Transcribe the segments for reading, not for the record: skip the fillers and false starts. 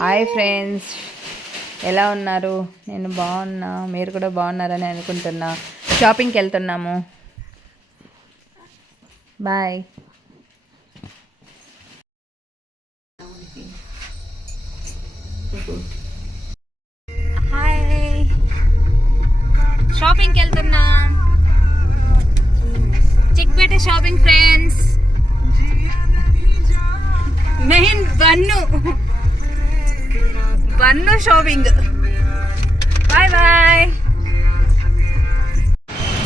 Hi friends, ఎలా ఉన్నారు? నేను బాగున్నా, మీరు కూడా బాగున్నారని అనుకుంటున్నా. షాపింగ్కి వెళ్తున్నాము. బాయ్. హాయ్, షాపింగ్కి వెళ్తున్నా. Chickpet shopping friends. Main Bannu shopping. Bye bye.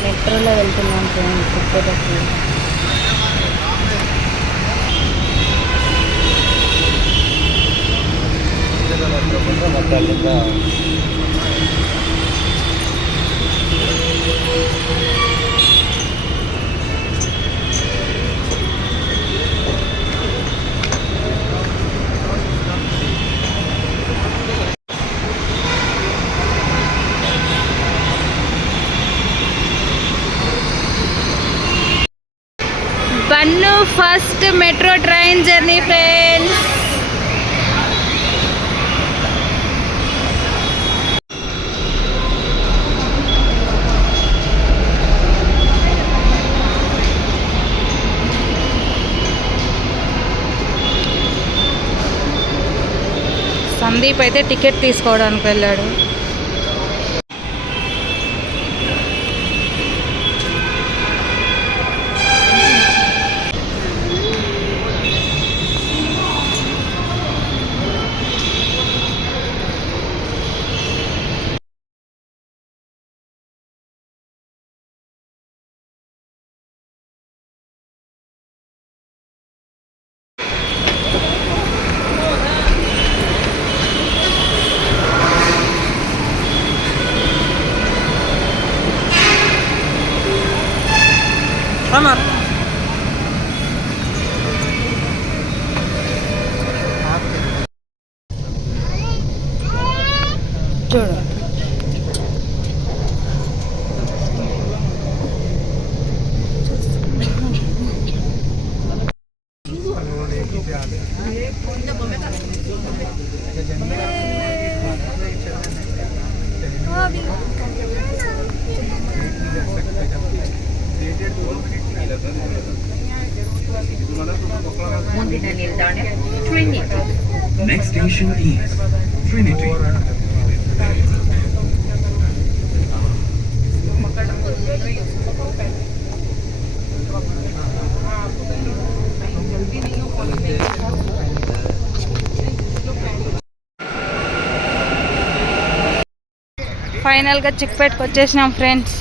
మెట్రోలో వెళ్తున్నాం ఫ్రెండ్స్ చిక్పేటకి. Bannu first metro train journey friends. Sandeep అయితే టికెట్ తీసుకోవడానికి వెళ్ళాడు. చూడు, Next station is Trinity. ఫైనల్గా చిక్పేటకి వచ్చేసినాం ఫ్రెండ్స్.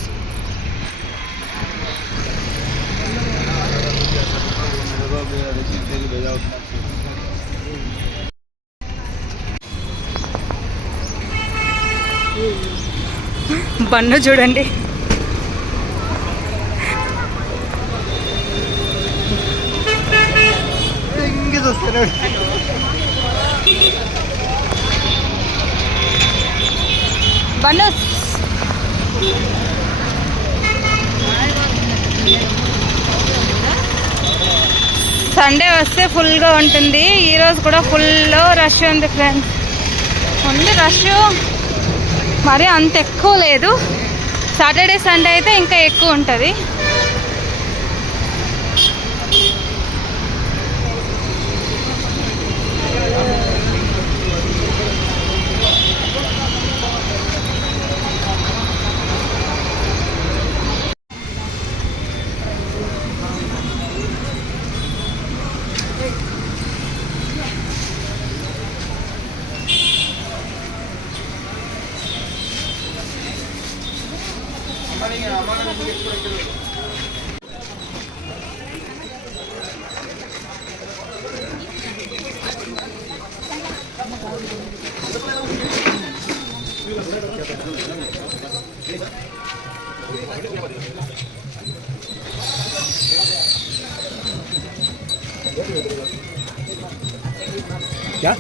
బన్ను చూడండి, బన్ను సండే వస్తే ఫుల్గా ఉంటుంది. ఈరోజు కూడా ఫుల్ రష్ ఉంది ఫ్రెండ్స్. ఉంది రష్, మరి అంత ఎక్కువ లేదు. సాటర్డే సండే అయితే ఇంకా ఎక్కువ ఉంటుంది. क्या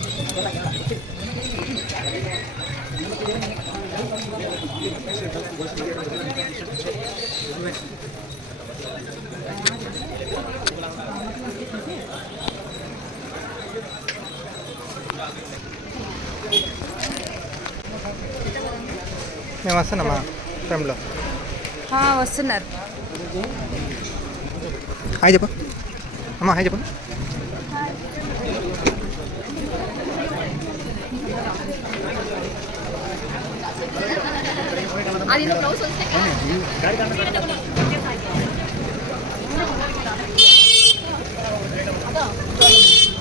మేము వస్తున్నామా ఫ్రెండ్లో వస్తున్నారు. హాయ్ చెప్పు అమ్మా, హాయ్ చెప్పు.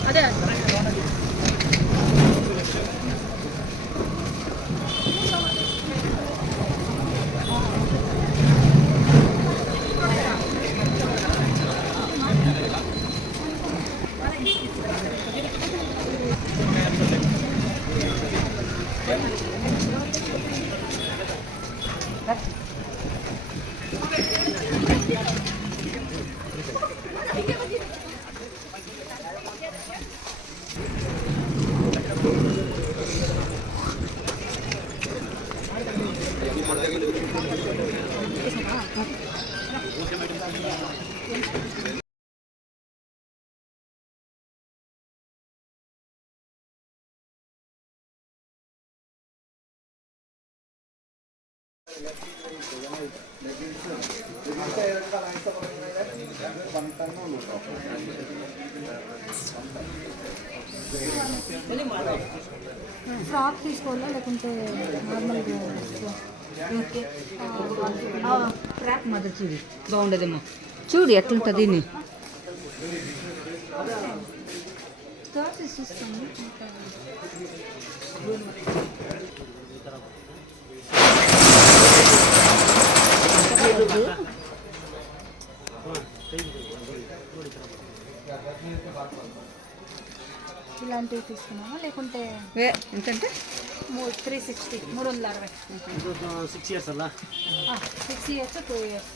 అదే ఫ్రాక్ తీసుకోవాలా లేకుంటే నార్మల్గా ఫ్రాక్ మదర్ చూడు బాగుండదమ్మా, చూడు ఎట్లుంటుంది నీ చూస్తాను. ఇలాంటివి తీసుకున్నామా లేకుంటే ఎంతంటే 360 360 6 years ಅಲ್ಲ 6 years 2 years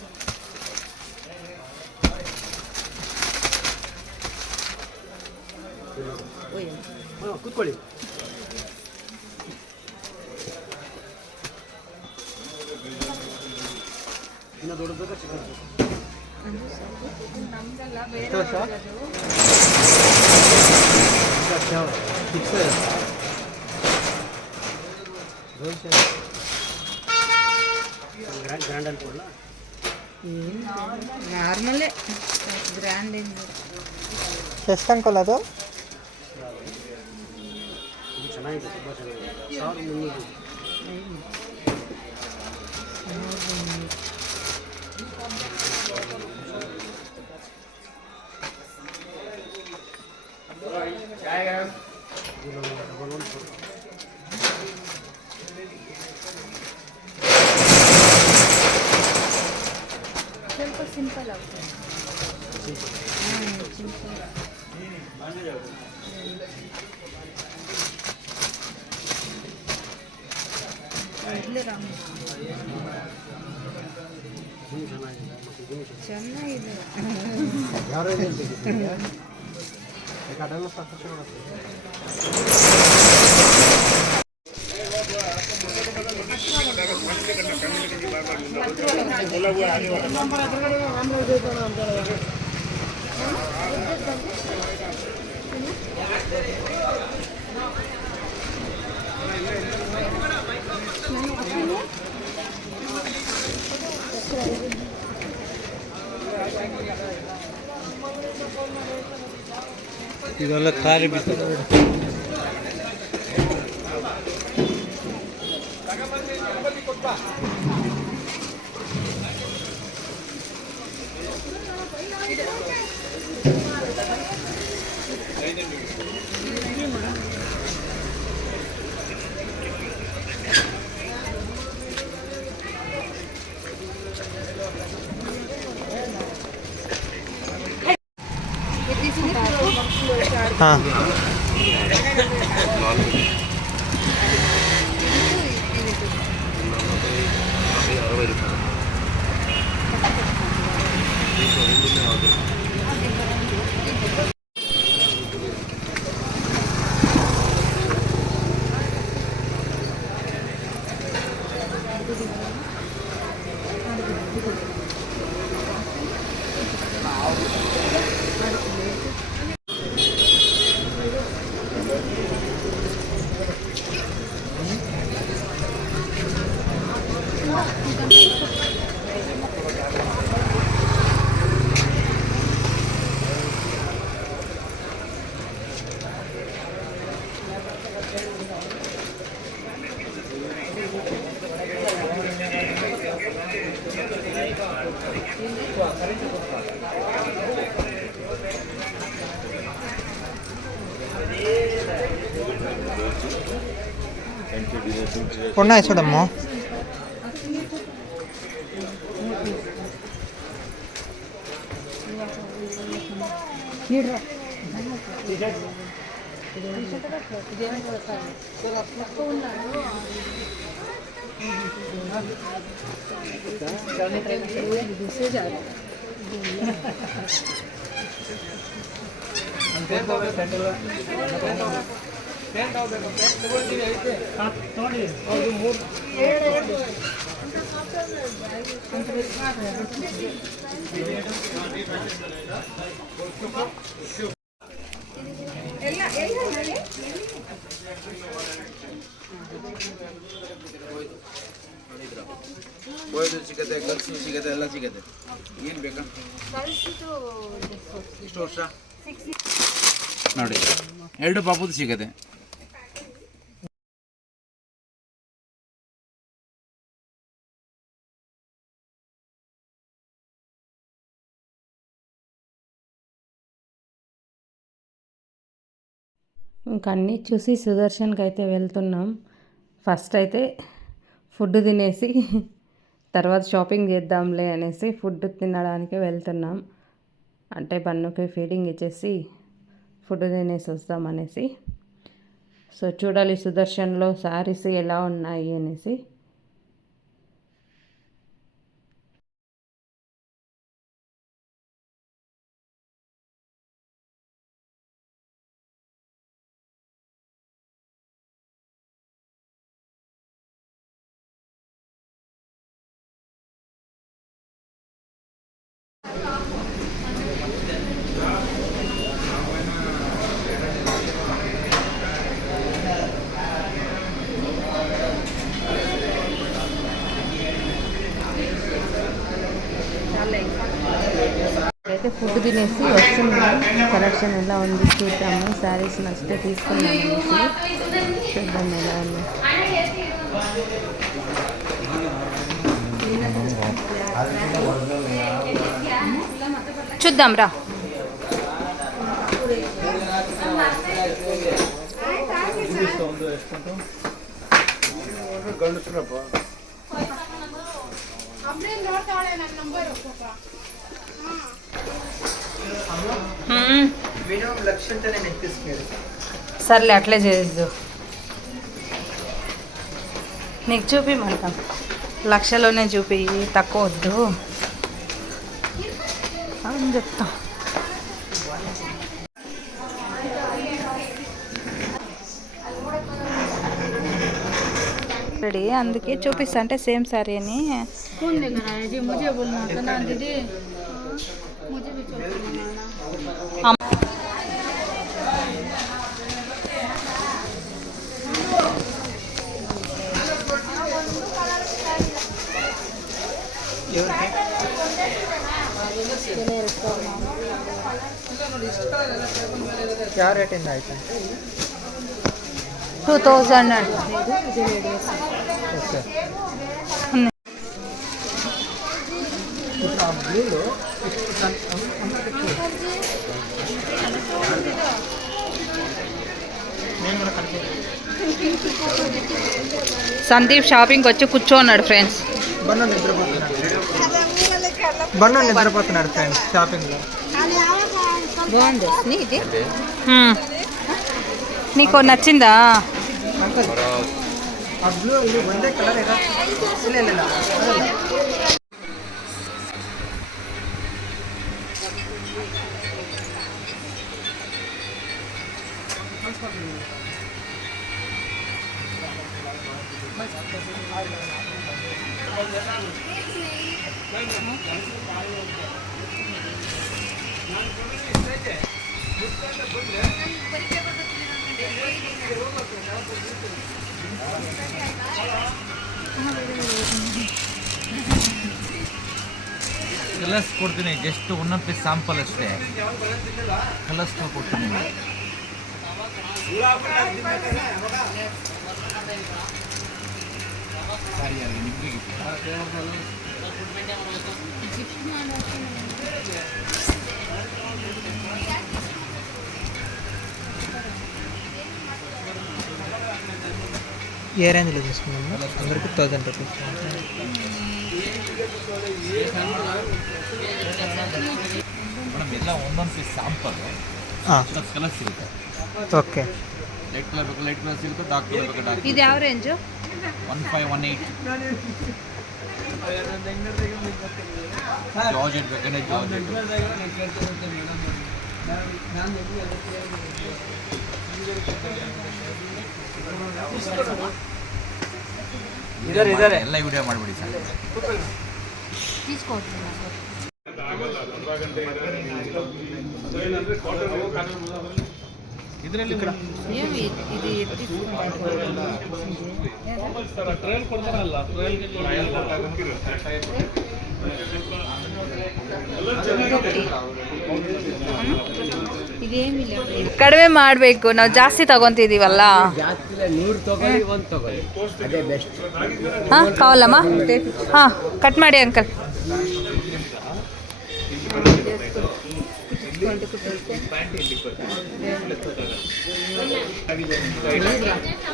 ಕೂತ್ಕೊಳ್ಳಿ. ಇನ್ನು ದೊಡ್ಡದು ಚಿಕ್ಕದು ನಮ್ದೆಲ್ಲ ಎಷ್ಟು ವರ್ಷ? ಗ್ರ್ಯಾಂಡ್ ಅನ್ಕೊಳ್ಳ ನಾರ್ಮಲ್ಲೇ ಗ್ರ್ಯಾಂಡ್ ಏನು ಎಷ್ಟು ಅಂಕಲ್ ಅದು? ಇದು ಚೆನ್ನಾಗಿದೆ, ತುಂಬ ಚೆನ್ನಾಗಿದೆ. 1300 ಸ್ವಲ್ಪ ಸಿಂಪಲ್ ಆಗ್ತದೆ. ಚೆನ್ನಾಗಿದೆ. ಯಾರು ಇದೆಲ್ಲ ಖಾಲಿ ಬಿತ್ತು. ಹಾಂ ఉన్నాయి చూడమ్మా. ಬಾಯ್ದು ಸಿಗತ್ತೆ, ಗಲ್ಸು ಸಿಗತ್ತೆ, ಎಲ್ಲ ಸಿಗತ್ತೆ. ಏನು ಬೇಕಾ ಎಷ್ಟು ವರ್ಷ ನೋಡಿ, 2 ಪಾಪುದು ಸಿಗತ್ತೆ. ఇంకా అన్నీ చూసి సుదర్శన్కి అయితే వెళ్తున్నాం. ఫస్ట్ అయితే ఫుడ్ తినేసి తర్వాత షాపింగ్ చేద్దాంలే అనేసి ఫుడ్ తినడానికి వెళ్తున్నాం. అంటే బన్నుకి ఫీడింగ్ ఇచ్చేసి ఫుడ్ తినేసి వస్తామనేసి. సో చూడాలి సుదర్శన్లో శారీస్ ఎలా ఉన్నాయి అనేసి. అయితే ఫుడ్ తినేసి వస్తున్నాం. కలెక్షన్ ఎలా ఉంది చూద్దాము. శారీస్ నచ్చితే తీసుకున్నాం అనేసి చూద్దాం ఎలా ఉంది. చూద్దాం రా. సర్లే అట్లే చేయొద్దు. నీకు చూపిమంటాం, లక్షలోనే చూపి, తక్కువ వద్దు అని చెప్తాం. రెడీ, అందుకే చూపిస్తా అంటే సేమ్ సారీ అని. क्या रेट इंದ ಆಯ್ತು 2000 ఓకే. ఇప్పుడు ఆ బ్లూలో సందీప్ షాపింగ్కి వచ్చి కూర్చోన్నాడు ఫ్రెండ్స్. బన్ను నిద్రపోతున్నాడు ఫ్రెండ్స్ షాపింగ్లో. బాగుంది ఇది. నీకు నచ్చిందా? ఆ బ్లూ ఇది ಒಂದೇ కలర్ ఏదా? ಇಲ್ಲ ಕಲರ್ಸ್ ಕೊಡ್ತೀನಿ, ಜಸ್ಟ್ 1 ಪೀಸ್ ಸ್ಯಾಂಪಲ್ ಅಷ್ಟೇ. ಕಲರ್ಸ್ ಕೊಡ್ತೀನಿ. ఏ రేంజ్లో తీసుకున్నాము అందరికి 1000 రూపీస్. ಮೇಡಮ್ ಎಲ್ಲ ಒಂದೊಂದು ಪೀಸ್ ಸ್ಯಾಂಪಲ್ ಕಲರ್ ಸಿಗುತ್ತೆ. ಓಕೆ. ಲೈಟ್ ಕಲರ್ ಬೇಕು ಲೈಟ್ ಕಲರ್ ಸಿಗುತ್ತೆ, ಡಾರ್ಕ್ ಕಲರ್ ಬೇಕು ಡಾರ್ಕ್. ಇದು ಯಾವ ರೇಂಜು? 1518. ಜಾರ್ಜೆಟ್ ಬೇಕಂದ್ರೆ ಜಾರ್ಜೆಟ್. ಎಲ್ಲ ವಿಡಿಯೋ ಮಾಡಿಬಿಡಿ ಸರ್. ಇದರಲ್ಲಿ ఇది ಕಡಿಮೆ ಮಾಡಬೇಕು, ನಾವು ಜಾಸ್ತಿ ತಗೊಂತಿದೀವಲ್ಲ. ಹಾಂ ಕಾವಲ್ಲಮ್ಮ, ಹಾಂ ಕಟ್ ಮಾಡಿ ಅಂಕಲ್.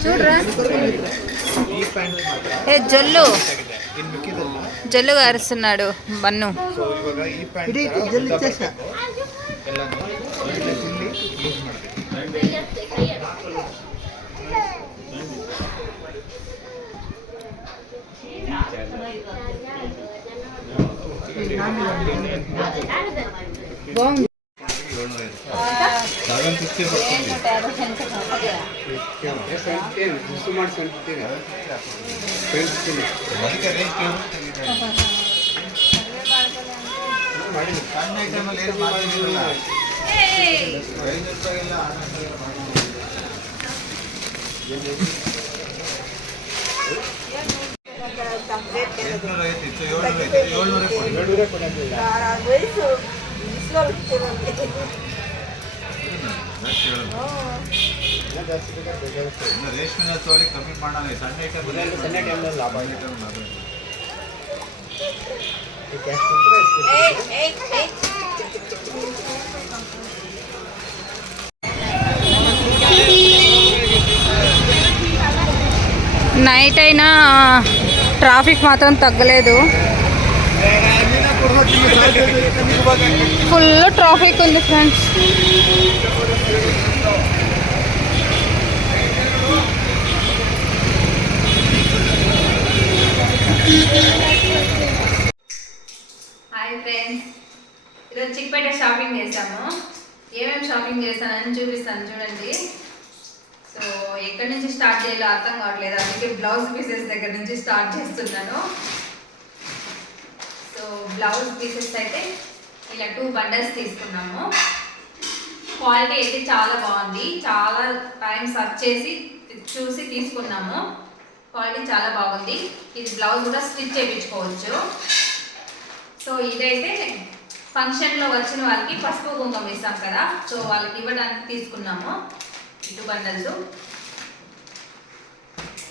చూడరా ఏ జల్లు జల్లుగా అరుస్తున్నాడు బన్ను. బాగుంది. 750 పడుతుంది. ಅದಕ್ಕೆ ರೇಟ್ ಸಣ್ಣ ಐಟಮಲ್ಲಿ ಏನು ಮಾಡ್ತಿರಲಿಲ್ಲ. 5 ರೂಪಾಯಿಗೆಲ್ಲ 750 ರೇಷ್ಮೆ ತೊಳಿ ಕಮ್ಮಿ ಮಾಡೋಣ. ಸಣ್ಣ ಐಟಮ್ ಲಾಭ నైట్ అయినా ట్రాఫిక్ మాత్రం తగ్గలేదు, ఫుల్ ట్రాఫిక్ ఉంది ఫ్రెండ్స్. హాయ్ ఫ్రెండ్స్, ఈరోజు చిక్పేట షాపింగ్ చేసాము. ఏమేమి షాపింగ్ చేశానని చూపిస్తాను చూడండి. సో ఎక్కడి నుంచి స్టార్ట్ చేయాలో అర్థం కావట్లేదు, అందుకే బ్లౌజ్ పీసెస్ దగ్గర నుంచి స్టార్ట్ చేస్తున్నాను. సో బ్లౌజ్ పీసెస్ అయితే ఇలా 2 బండల్స్ తీసుకున్నాము. క్వాలిటీ అయితే చాలా బాగుంది, చాలా టైం సర్చ్ చేసి చూసి తీసుకున్నాము. క్వాలిటీ చాలా బాగుంది. ఇది బ్లౌజ్ కూడా స్టిచ్ చేయించుకోవచ్చు. సో ఇదైతే ఫంక్షన్లో వచ్చిన వాళ్ళకి పసుపు కుంకుమ ఇస్తాం కదా, సో వాళ్ళకి ఇవ్వడానికి తీసుకున్నాము 2 బండల్స్.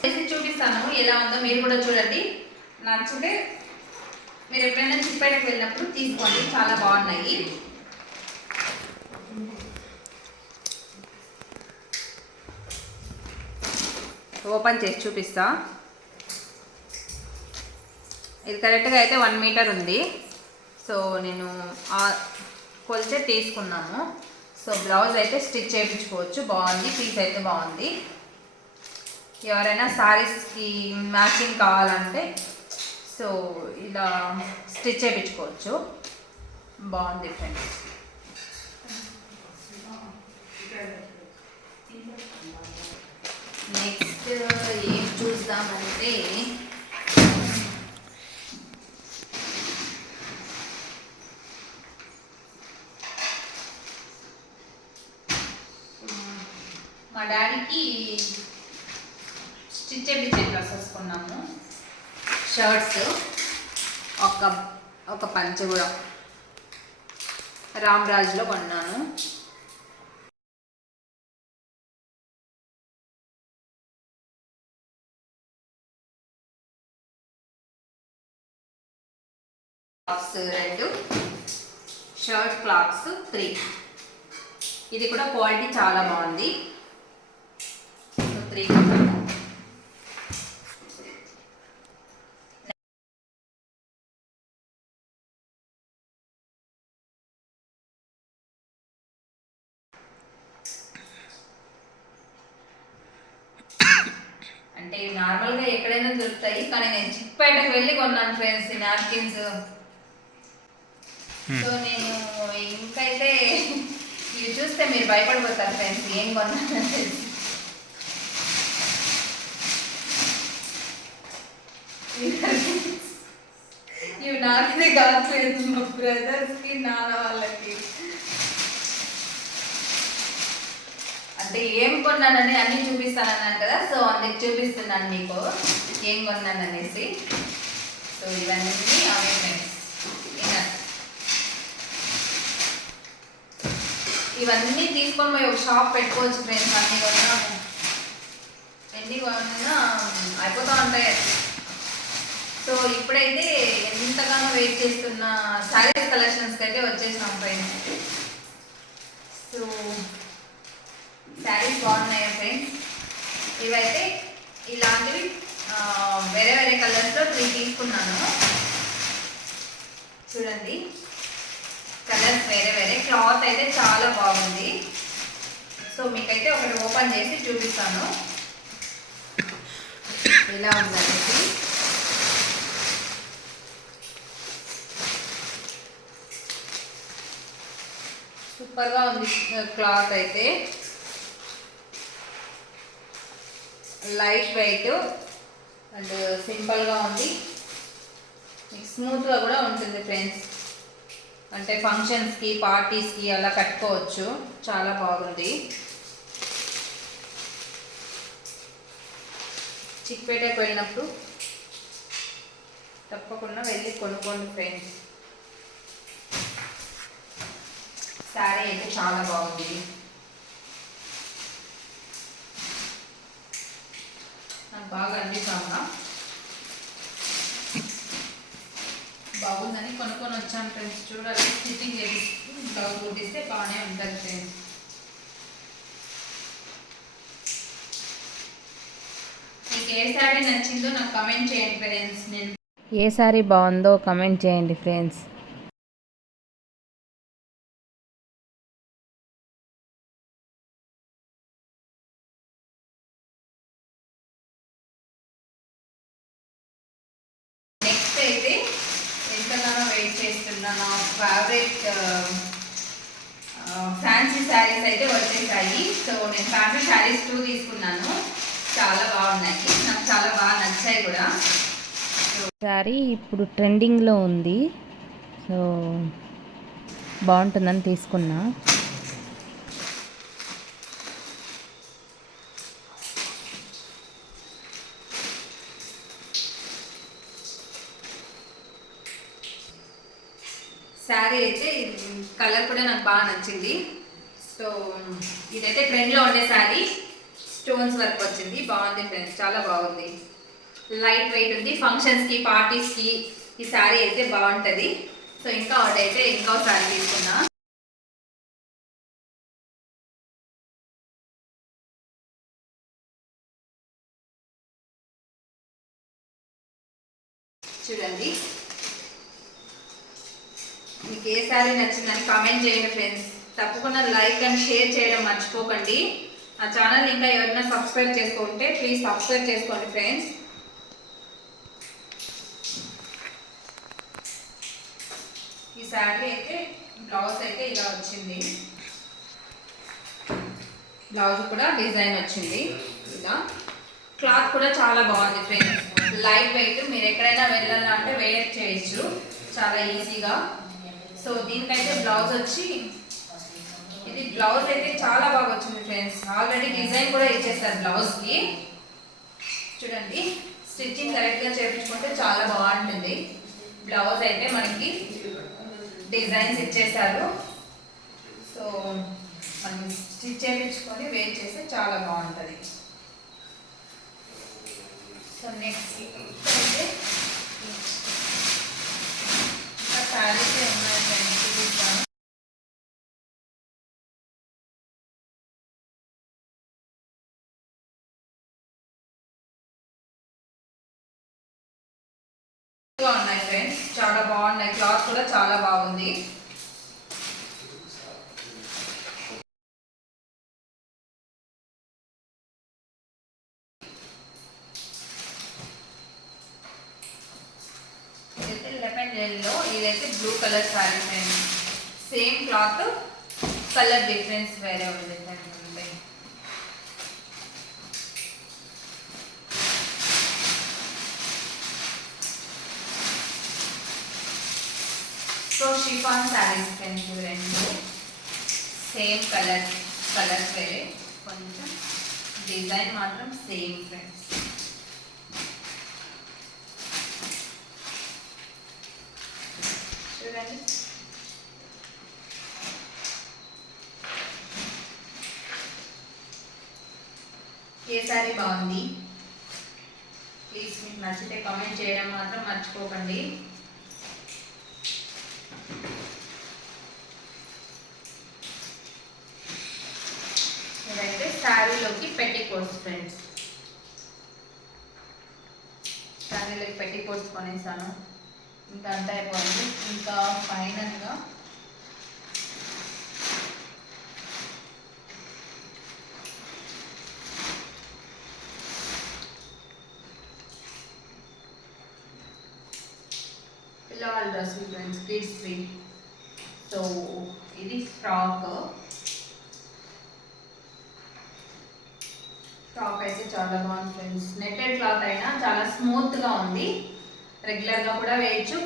వేసి చూపిస్తాను ఎలా ఉందో, మీరు కూడా చూడండి. నచ్చితే మీరు ఎప్పుడైనా చిక్పేటకి వెళ్ళినప్పుడు తీసుకోండి, చాలా బాగున్నాయి. ఓపెన్ చేసి చూపిస్తా. ఇది కరెక్ట్గా అయితే 1 మీటర్ ఉంది. సో నేను కొలిచే తీసుకున్నాము. సో బ్లౌజ్ అయితే స్టిచ్ చేయించుకోవచ్చు, బాగుంది. పీస్ అయితే బాగుంది. ఎవరైనా శారీస్కి మ్యాచింగ్ కావాలంటే సో ఇలా స్టిచ్ చేయించుకోవచ్చు, బాగుంది ఫ్రెండ్స్. నెక్స్ట్ ఏం చూద్దామంటే మా డాడీకి స్టిచ్ చేయించే డ్రెస్సెస్ కొన్నాము. షర్ట్స్, ఒక పంచ కూడా రామ్రాజ్లో కొన్నాను. క్లాత్స్ 2, షర్ట్ క్లాత్స్ 3. ఇది కూడా క్వాలిటీ చాలా బాగుంది. 3 కొన్నాను. అంటే ఇవి నార్మల్గా ఎక్కడైనా దొరుకుతాయి, కానీ నేను చిక్పేటకు వెళ్ళి కొన్నాను ఫ్రెండ్స్ ఈ నాప్కిన్స్. సో నేను ఇంకైతే ఇవి చూస్తే మీరు భయపడిపోతారు ఫ్రెండ్స్ ఏం కొన్నాను అనేసి. ఇవి నాకైతే కాదు, మా బ్రదర్స్కి నాన్న వాళ్ళకి. అంటే ఏం కొన్నానని అన్ని చూపిస్తానన్నాను కదా, సో అందుకు చూపిస్తున్నాను మీకు ఏం కొన్నాను అనేసి. సో ఇవన్నీ అవే ఫ్రెండ్స్. ఇవన్నీ తీసుకొని పోయి ఒక షాప్ పెట్టుకోవచ్చు ఫ్రెండ్స్. అన్ని కొన్నా ఎన్ని కొన్నా అయిపోతూ ఉంటాయి. సో ఇప్పుడైతే ఎంతగానో వెయిట్ చేస్తున్న శారీస్ కలెక్షన్స్కి అయితే వచ్చేసాం ఫ్రెండ్స్. సో శారీస్ బాగున్నాయి ఫ్రెండ్స్. ఇవైతే ఇలాంటివి వేరే వేరే కలర్స్లో 3 తీసుకున్నాను. చూడండి కలర్స్ వేరే వేరే, క్లాత్ అయితే చాలా బాగుంది. సో మీకైతే ఒకటి ఓపెన్ చేసి చూపిస్తాను ఎలా ఉందనేసి. సూపర్గా ఉంది క్లాత్ అయితే, లైట్ వెయిట్ అండ్ సింపుల్గా ఉంది. మీకు స్మూత్గా కూడా ఉంటుంది ఫ్రెండ్స్. అంటే ఫంక్షన్స్కి పార్టీస్కి అలా కట్టుకోవచ్చు, చాలా బాగుంది. చిక్పేటకు వెళ్ళినప్పుడు తప్పకుండా వెళ్ళి కొనుక్కోండి ఫ్రెండ్స్. శారీ అయితే చాలా బాగుంది. నాకు బాగా అనిపిస్తుందా, బాగుందని కొనుక్కొని వచ్చాను ఫ్రెండ్స్. చూడాలి స్టిచ్చింగ్ చేసి బ్లౌజ్ కుట్టిస్తే బాగానే ఉంటుంది ఫ్రెండ్స్. మీకు ఏ శారీ నచ్చిందో నాకు కమెంట్ చేయండి ఫ్రెండ్స్. నేను ఏ శారీ బాగుందో కమెంట్ చేయండి ఫ్రెండ్స్. నెక్స్ట్ అయితే ఎంతగానో వెయిట్ చేస్తున్నా నా ఫేవరెట్ ఫ్యాన్సీ శారీస్ అయితే వచ్చేసాయి. సో నేను ఫ్యాన్సీ శారీస్ 2 తీసుకున్నాను, చాలా బాగున్నాయి, నాకు చాలా బాగా నచ్చాయి కూడా. శారీ ఇప్పుడు ట్రెండింగ్లో ఉంది, సో బాగుంటుందని తీసుకున్నా. శారీ అయితే కలర్ కూడా నాకు బాగా నచ్చింది. సో ఇదైతే ట్రెండ్లో ఉండే శారీ, స్టోన్స్ వర్క్ వచ్చింది, బాగుంది ఫ్రెండ్స్, చాలా బాగుంది. లైట్ వెయిట్ ఉంది, ఫంక్షన్స్కి పార్టీస్కి ఈ శారీ అయితే బాగుంటుంది. సో ఇంకా అయితే ఇంకో శారీ తీసుకున్నా. చూడండి మీకు ఏ శారీ నచ్చిందని కామెంట్ చేయండి ఫ్రెండ్స్. తప్పకుండా లైక్ అండ్ షేర్ చేయడం మర్చిపోకండి. నా ఛానల్ ఇంకా ఎవరైనా సబ్స్క్రైబ్ చేసుకుంటే ప్లీజ్ సబ్స్క్రైబ్ చేసుకోండి ఫ్రెండ్స్. ఈ శారీ అయితే బ్లౌజ్ అయితే ఇలా వచ్చింది, బ్లౌజ్ కూడా డిజైన్ వచ్చింది ఇలా. క్లాత్ కూడా చాలా బాగుంది ఫ్రెండ్స్, లైట్ వెయిట్, మీరు ఎక్కడైనా వెళ్ళాలంటే వేర్ చేయొచ్చు చాలా ఈజీగా. సో దీనికైతే బ్లౌజ్ వచ్చి, ఇది బ్లౌజ్ అయితే చాలా బాగా వచ్చింది ఫ్రెండ్స్. ఆల్రెడీ డిజైన్ కూడా ఇచ్చేస్తారు బ్లౌజ్కి. చూడండి స్టిచ్చింగ్ కరెక్ట్గా చేయించుకుంటే చాలా బాగుంటుంది. బ్లౌజ్ అయితే మనకి డిజైన్స్ ఇచ్చేసారు, సో మనం స్టిచ్ చేయించుకొని వేర్ చేస్తే చాలా బాగుంటుంది. సో నెక్స్ట్ అయితే ఇంకా శారీస్ ఉన్నాయి ఫ్రెండ్స్, చూపిస్తాను. ఉన్నాయి ఫ్రెండ్స్, చాలా బాగున్నాయి, క్లాత్ కూడా చాలా బాగుంది. ఎల్లో, ఇదైతే blue colour sari friends. Same cloth, colour difference వేరే ఉంది ఫ్రెండ్స్ అంతే. సో షిఫాన్ శారీస్ ఫ్రెండ్స్ ఇవి రెండు. సేమ్ కలర్స్ వేరే, కొంచెం డిజైన్ మాత్రం సేమ్ ఫ్రెండ్స్. చూడండి, ఏ సారీ బాగుంది? ప్లీజ్ మీకు నచ్చితే కామెంట్ చేయడం మాత్రం మర్చిపోకండి. ఇదైతే శారీలోకి పెట్టికోట్స్ ఫ్రెండ్స్. శారీలోకి పెట్టికోట్స్ కొనేసాను. ఇంకా అంతా అయిపోయింది. ఇంకా ఫైనల్గా పిల్లవాళ్ళ డ్రెస్సులు ఫ్రెండ్స్, కిడ్స్వి. సో ఇది ఫ్రాక్ అయితే చాలా బాగుంది ఫ్రెండ్స్. నెట్టెడ్ క్లాత్ అయినా చాలా స్మూత్గా ఉంది. రెగ్యులర్గా కూడా వేయచ్చు,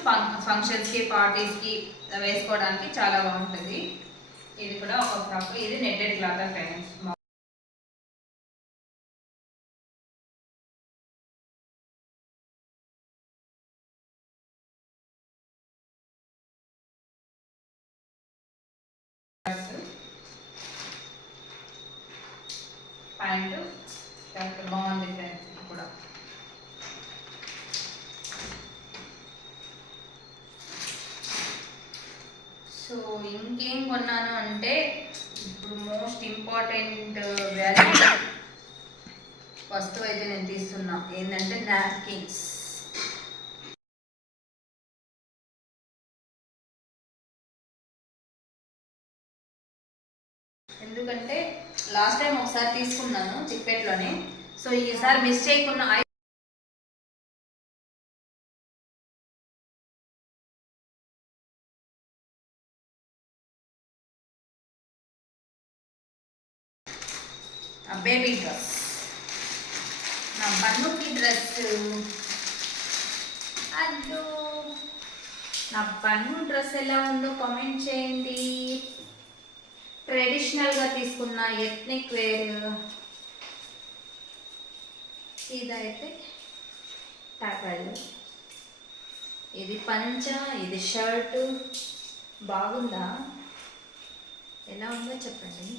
ఫంక్షన్స్కి పార్టీస్కి వేసుకోవడానికి చాలా బాగుంటుంది. ఇది కూడా ఒక ఫ్రాక్. ఇది netted cloth friends. Pant shirt బాగుంది ఫ్రెండ్స్. ఇది కూడా సో ఇంకేం కొన్నాను అంటే, ఇప్పుడు మోస్ట్ ఇంపార్టెంట్ వాల్యూ వస్తువు అయితే నేను తీస్తున్నా. ఏంటంటే నాప్కిన్స్. ఎందుకంటే లాస్ట్ టైం ఒకసారి తీసుకున్నాను చిక్పేట్లోనే. సో ఈసారి మిస్ చేయకుండా బేబీ డ్రెస్, నా బన్నుకి డ్రెస్. అదో నా బన్ను డ్రెస్ ఎలా ఉందో కామెంట్ చేయండి. ట్రెడిషనల్గా తీసుకున్న ఎథ్నిక్ వేర్. ఇదైతే టాకాలు, ఇది పంచ, ఇది షర్టు. బాగుందా? ఎలా ఉందో చెప్పండి,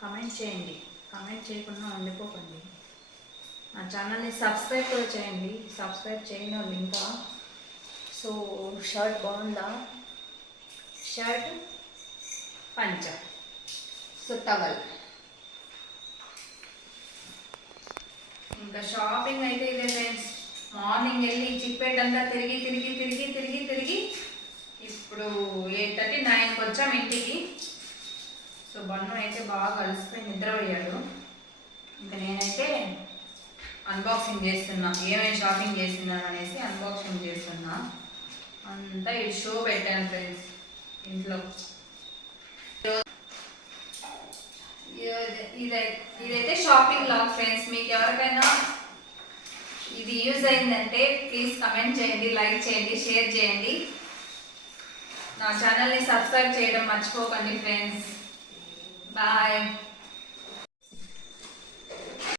కామెంట్ చేయండి. కామెంట్ చేయకుండా ఉండిపోకండి. నా ఛానల్ని సబ్స్క్రైబ్ కూడా చేయండి. సబ్స్క్రైబ్ చేయని వాళ్ళు ఇంకా. సో షర్ట్ బాగుందా? షర్ట్, పంచ, సో టవల్. ఇంకా షాపింగ్ అయితే ఇదే ఫ్రెండ్స్. మార్నింగ్ వెళ్ళి చిక్పేట్ అంతా తిరిగి తిరిగి తిరిగి తిరిగి తిరిగి ఇప్పుడు 8:30, 9కి వచ్చాం ఇంటికి. సో బన్ను అయితే బాగా అలసిపోయి నిద్రపోయాడు. ఇంకా నేనైతే అన్బాక్సింగ్ చేస్తున్నా, ఏమేమి షాపింగ్ చేస్తున్నాను అనేసి అన్బాక్సింగ్ చేస్తున్నా. అంతా ఈ షో పెట్టాను ఫ్రెండ్స్ ఇంట్లో. ఇదైతే షాపింగ్ లాగ్ ఫ్రెండ్స్. మీకు ఎవరికైనా ఇది యూజ్ అయిందంటే ప్లీజ్ కమెంట్ చేయండి, లైక్ చేయండి, షేర్ చేయండి. నా ఛానల్ని సబ్స్క్రైబ్ చేయడం మర్చిపోకండి ఫ్రెండ్స్. బాయ్.